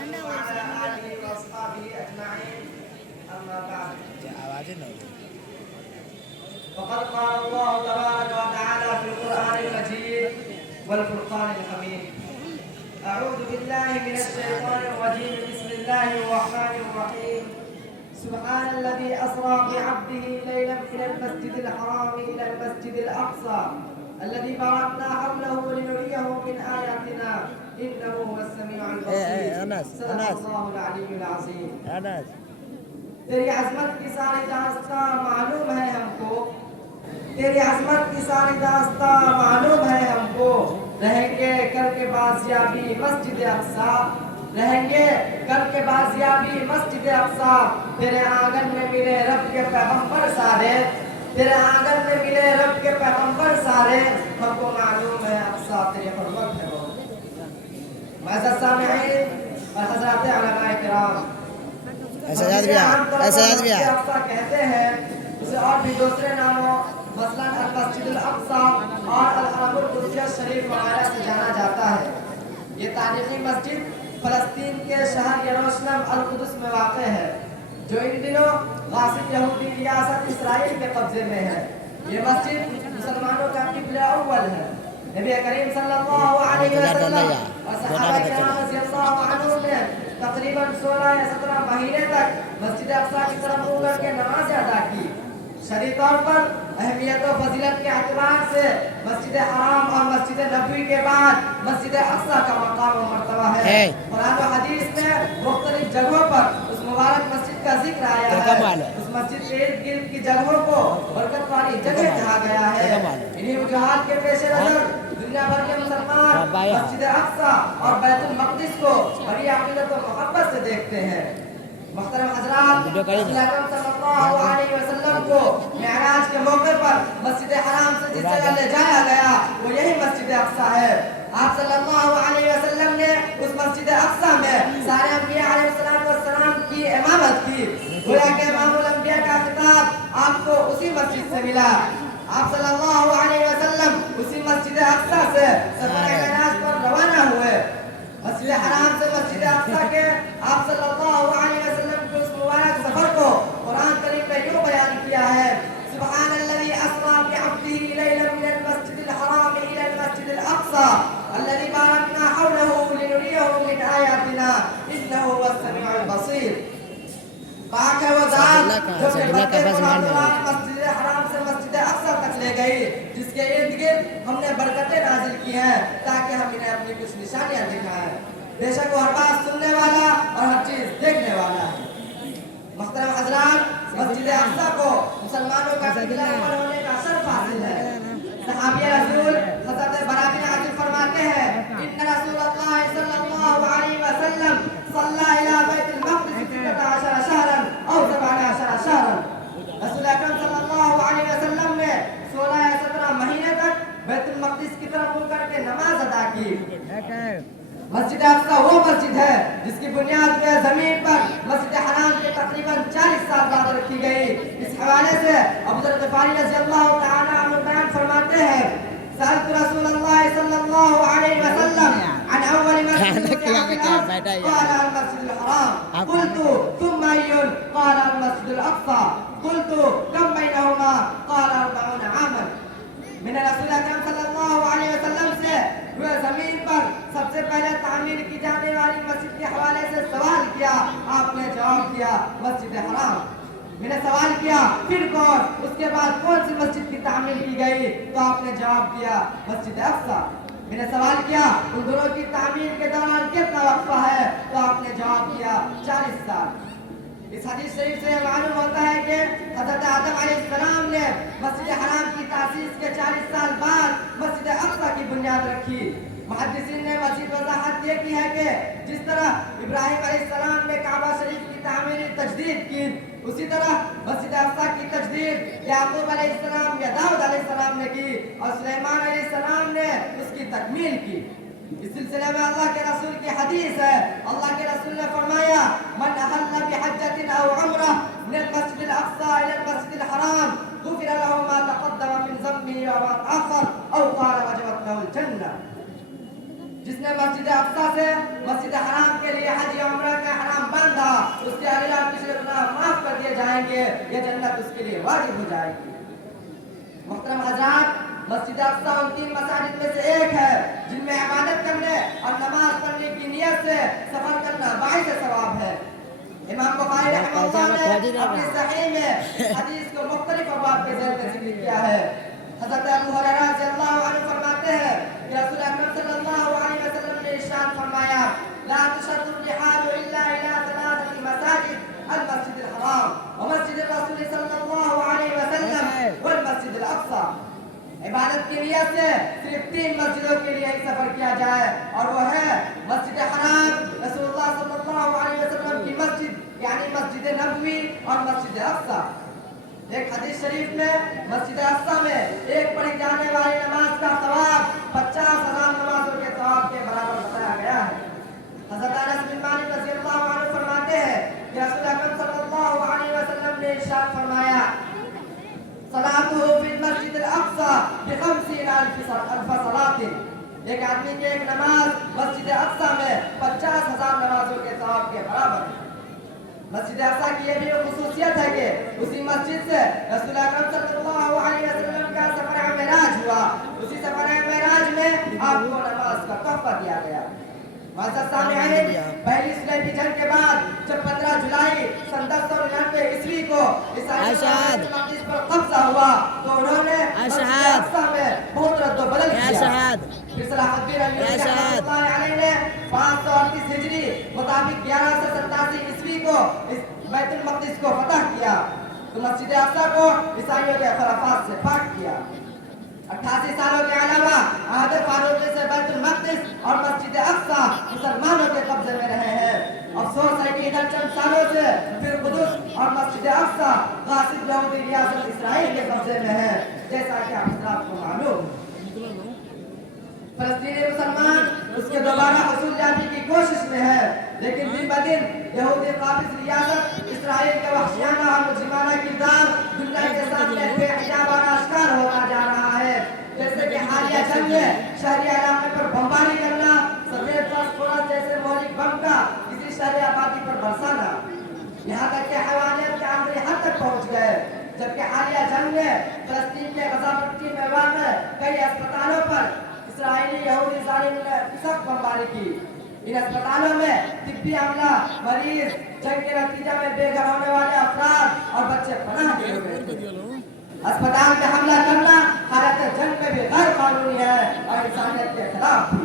وعلى آله وأصحابه أجمعين. أما بعد. فقد قال الله تبارك وتعالى في القرآن المجيد والفرقان الحميد: أعوذ بالله من الشيطان الرجيم. بسم الله الرحمن الرحيم. سبحان الذي أسرى بعبده ليلا من المسجد الحرام إلى المسجد الأقصى الذي باركنا حوله لنريه من آياتنا إنه هو السميع البصير. صدق الله العلي العظيم. तेरी अजमत की सारी दास्तां मालूम है हमको, तेरी अजमत की सारी दास्तां मालूम है हमको। रहेंगे कल के बाजियाबी मस्जिद अक्सा, रहेंगे कल के बाजियाबी मस्जिद अक्सा। तेरे आंगन में मिले रब के पैगंबर सारे, तेरे आंगन में मिले रब के पैगंबर सारे। हमको मालूम है अक्सा तेरी हुर्मत है वो। मअज़्ज़ज़ सामिईन और हज़रात उलमाए किराम, ऐसा याद भी अक्सा कहते हैं, उसे और भी दूसरे नामों मसलन अल मस्जिद अल अक्सा और अल हरमुल कुद्स शरीफ वगैरह से जाना जाता है। ये तारीखी मस्जिद फलस्तीन के शहर यरूशलेम अल कुद्स में वाक़ है, जो इन दिनों गासिब यहूदी रियासत इसराइल के कब्जे में है। ये मस्जिद मुसलमानों का क़िबला अव्वल है। नबी करीम सल्लल्लाहु अलैहि वसल्लम और सहाबा किराम रज़ियल्लाहु अन्हुम ने तकरीबन 16 या 17 महीने तक मस्जिद अक्सा की तरफ मुंह करके नमाज अदा की। शरई तौर पर अहमियत और फजीलत के एतबार से मस्जिद हराम और मस्जिद नबवी के बाद मस्जिद अक्सा का मकाम और मर्तबा है। कुरान और हदीस में मुख्तलिफ जगहों पर उस मुबारक मस्जिद का जिक्र आया है। उस मस्जिद के इर्द गिर्द की जगहों को बरकत वाली जगह कहा गया है। इन्हीं वजूहात के पेश नजर दुनिया भर के मुसलमान मस्जिद अक्सा और बैतुल मक़दिस को बड़ी अक़ीदत और मोहब्बत से देखते हैं। मुहतरम हज़रात, सल्लल्लाहु अलैहि वसल्लम को मेराज के मौके पर मस्जिद हराम से जिस जगह ले जाया गया वो यही मस्जिद अक्सा है। आप सल्लल्लाहु अलैहि वसल्लम ने उस मस्जिद अक्सा में सारे अंबिया अलैहिस्सलाम की इमामत की। गोया कि इमामुल अंबिया का खिताब आपको उसी मस्जिद से मिला। आप सल्लल्लाहु अलैहि वसल्लम उसी मस्जिद अक्सा से सफर मेराज पर रवाना हुए। मस्जिद हराम से मस्जिद अक्सा के आप सल्लल्लाहु अलैहि वसल्लम के उस मुबारक सफर को कुरान करीम में यूं बयान किया है: सुब्हानल्लज़ी अस्रा बिअब्दिही लैलन मिनल मस्जिदिल हराम इलल मस्जिदिल अक्सा अल्लज़ी बारकना हौलहु लिनुरियहु मिन आयातिना इन्नहु हुवस समीउल बसीर। पाक है वो ज़ात जो मस्जिद हराम से मस्जिद अक्सा तक ले गई, जिसके इर्द गिर्द हमने बरकतें नाजिल की हैं ताकि हम इन्हें अपनी कुछ निशानियां दिखाएं। बेशक वो हर बात सुनने वाला और हर चीज देखने वाला है। मुहतरम हज़रात, मस्जिद अक्सा को मुसलमानों का क़िबला होने का शर्फ हासिल है। सहाबी रसूल हज़रत बरा बिन आज़िब फरमाते हैं: इन्ना रसूलल्लाह सल्लल्लाहु अलैहि वसल्लम सल्ला इला बैतुल मक़दिस 17 शहरन औ 17 शहरन। रसूल अकरम सल्लल्लाहु अलैहि वसल्लम ने 16 या 17 महीने तक बैतुल मक़दिस की तरफ मुंह करके नमाज अदा की। मस्जिद अक्सा वो मस्जिद है जिसकी बुनियाद पे जमीन पर मस्जिद हराम के तकरीबन 40 साल बाद रखी गई। इस हवाले से अबू ज़र ग़िफ़ारी रज़ियल्लाहु तआला अन्हु बयान फरमाते हैं: सअलतु रसूलल्लाह सल्लल्लाहु अलैहि वसल्लम अन अव्वल मस्जिद क़ाल अल मस्जिदुल हराम क़ुल्तु थुम्मा अय्युन क़ाल अल मस्जिदुल अक्सा क़ुल्तु कम बैनहुमा क़ाल 40 आमन। मैंने रसूल अकरम सल्लल्लाहु अलैहि वसल्लम से हुए जमीन पर सबसे पहले तामीर की जाने वाली मस्जिद के हवाले से सवाल किया। आपने जवाब दिया मस्जिद हराम। मैंने सवाल किया फिर कौन, उसके बाद कौन सी मस्जिद की तामीर की गई, तो आपने जवाब दिया मस्जिद अक्सा। मैंने सवाल किया उन दोनों की तामीर के दौरान कितना वक्फा है, तो आपने जवाब दिया 40 साल। इस हदीस शरीफ से मालूम होता है कि हज़रत आदम अलैहिस्सलाम ने मस्जिद हराम की तासीस के 40 साल बाद मस्जिद अक्सा की बुनियाद रखी। मुहद्दिसीन ने मज़ीद वज़ाहत ये की है कि जिस तरह इब्राहिम अलैहिस्सलाम ने काबा शरीफ की तामीरी तजदीद की, उसी तरह मस्जिद अक्सा की तजदीद याकूब अलैहिस्सलाम या दाऊद अलैहिस्सलाम ने की और सुलेमान अलैहिस्सलाम ने उसकी तकमील की। इस सिलसिले में अल्लाह के रसूल की हदीस है। अल्लाह के रसूल ने फरमाया: मन अहल्ला बिहज्जतिन औ उम्रह मिनल मस्जिदिल अक्सा इलल मस्जिदिल हराम गुफिर लहु मा तक़द्दम मिन ज़म्बिही व मा तअख़्ख़र औ क़ाल वजबत लहुल जन्नह। जिसने मस्जिद अक्सा से मस्जिद हराम के लिए हज या جائیں گے یہ جنت اس کے لیے واجب ہو جائے گی۔ محترم حضرات، مسجد اقصی ان 3 مساجد میں سے ایک ہے جن میں عبادت کرنے اور نماز پڑھنے کی نیت سے سفر کرنا باعث ثواب ہے۔ امام بخاری رحمہ اللہ نے اپنی صحیح میں حدیث کو مختلف ابواب کے ذیل میں ذکر کیا ہے۔ حضرت ابو ہریرہ رضی اللہ عنہ فرماتے ہیں کہ رسول اکرم صلی اللہ علیہ وسلم نے ارشاد فرمایا لا تشد الرحال الا الى 3 مساجد المسجد الحرام ومسجد الرسول صلی اللہ علیہ وسلم والمسجد الاقصی۔ عبادت کی نیت سے صرف 3 مسجدوں کے لیے ہی سفر کیا جائے اور وہ ہے مسجد حرام، رسول اللہ صلی اللہ علیہ وسلم کی مسجد یعنی مسجد نبوی اور مسجد اقصی۔ ایک حدیث شریف میں مسجد اقصی میں ایک پڑھی جانے والی نماز کا ثواب 50,000 نمازوں کے ثواب کے برابر بتایا گیا ہے۔ حضرت انس بن مالک رضی اللہ عنہ فرماتے ہیں کہ رسول اکرم صلی اللہ علیہ وسلم نے ارشاد فرمایا صلاته في المسجد الاقصى ب50,000 صلاۃ۔ ایک آدمی کی ایک نماز مسجد اقصی میں 50,000 نمازوں کے ثواب کے برابر ہے۔ مسجد اقصی کی یہ بھی خصوصیت ہے کہ اسی مسجد سے رسول اکرم صلی اللہ علیہ وسلم کا سفر معراج ہوا۔ اسی سفر معراج میں آپ کو نماز کا تحفہ دیا گیا۔ معزز سامعین، پہلی صلیبی جنگ کے بعد جب 15 جولائی سن 1099 عیسوی کو عیسائی بیت المقدس پر قبضہ ہوا تو انہوں نے مسجد اقصی میں بہت رد و بدل کیا۔ پھر صلاح الدین ایوبی رحمۃ اللہ علیہ نے 538 ہجری مطابق 1187 عیسوی کو بیت المقدس کو فتح کیا تو مسجد اقصی کو عیسائیوں کے خرافات سے پاک کیا۔ 88 سالوں کے علاوہ عہد فاروقی سے بیت المقدس اور مسجد اقصی مسلمانوں کے قبضے میں رہے ہیں۔ افسوس ہے کہ ادھر چند سالوں سے پھر قدس اور مسجد اقصی غاصب یہودی ریاست اسرائیل کے قبضے میں ہے، جیسا کہ آپ حضرات کو معلوم۔ فلسطینی مسلمان اس کے دوبارہ حصول یابی کی کوشش میں ہے، لیکن دن بدن یہودی قابض ریاست اسرائیل کا وحشیانہ اور مجرمانہ کردار دنیا کے سامنے بے حجابانہ آشکار ہوتا جا رہا ہے۔ جیسے کہ حالیہ جنگ میں شہری علاقے پر بمباری کرنا، سفید فاسفورس جیسے مہلک بم کا کسی شہری آبادی پر برسانا، یہاں تک کہ حیوانیت کے آخری حد تک پہنچ گئے۔ جبکہ حالیہ جنگ میں فلسطین کے غزہ پٹی میں واقع کئی اسپتالوں پر اسرائیلی یہودی ظالموں نے سخت بمباری کی۔ ان اسپتالوں میں طبی عملہ، مریض، جنگ کے نتیجہ میں بے گھر ہونے والے افراد اور بچے پناہ دیے ہوئے تھے۔ اسپتال میں حملہ کرنا حالت جنگ میں بھی غیر قانونی ہے اور انسانیت کے خلاف بھی۔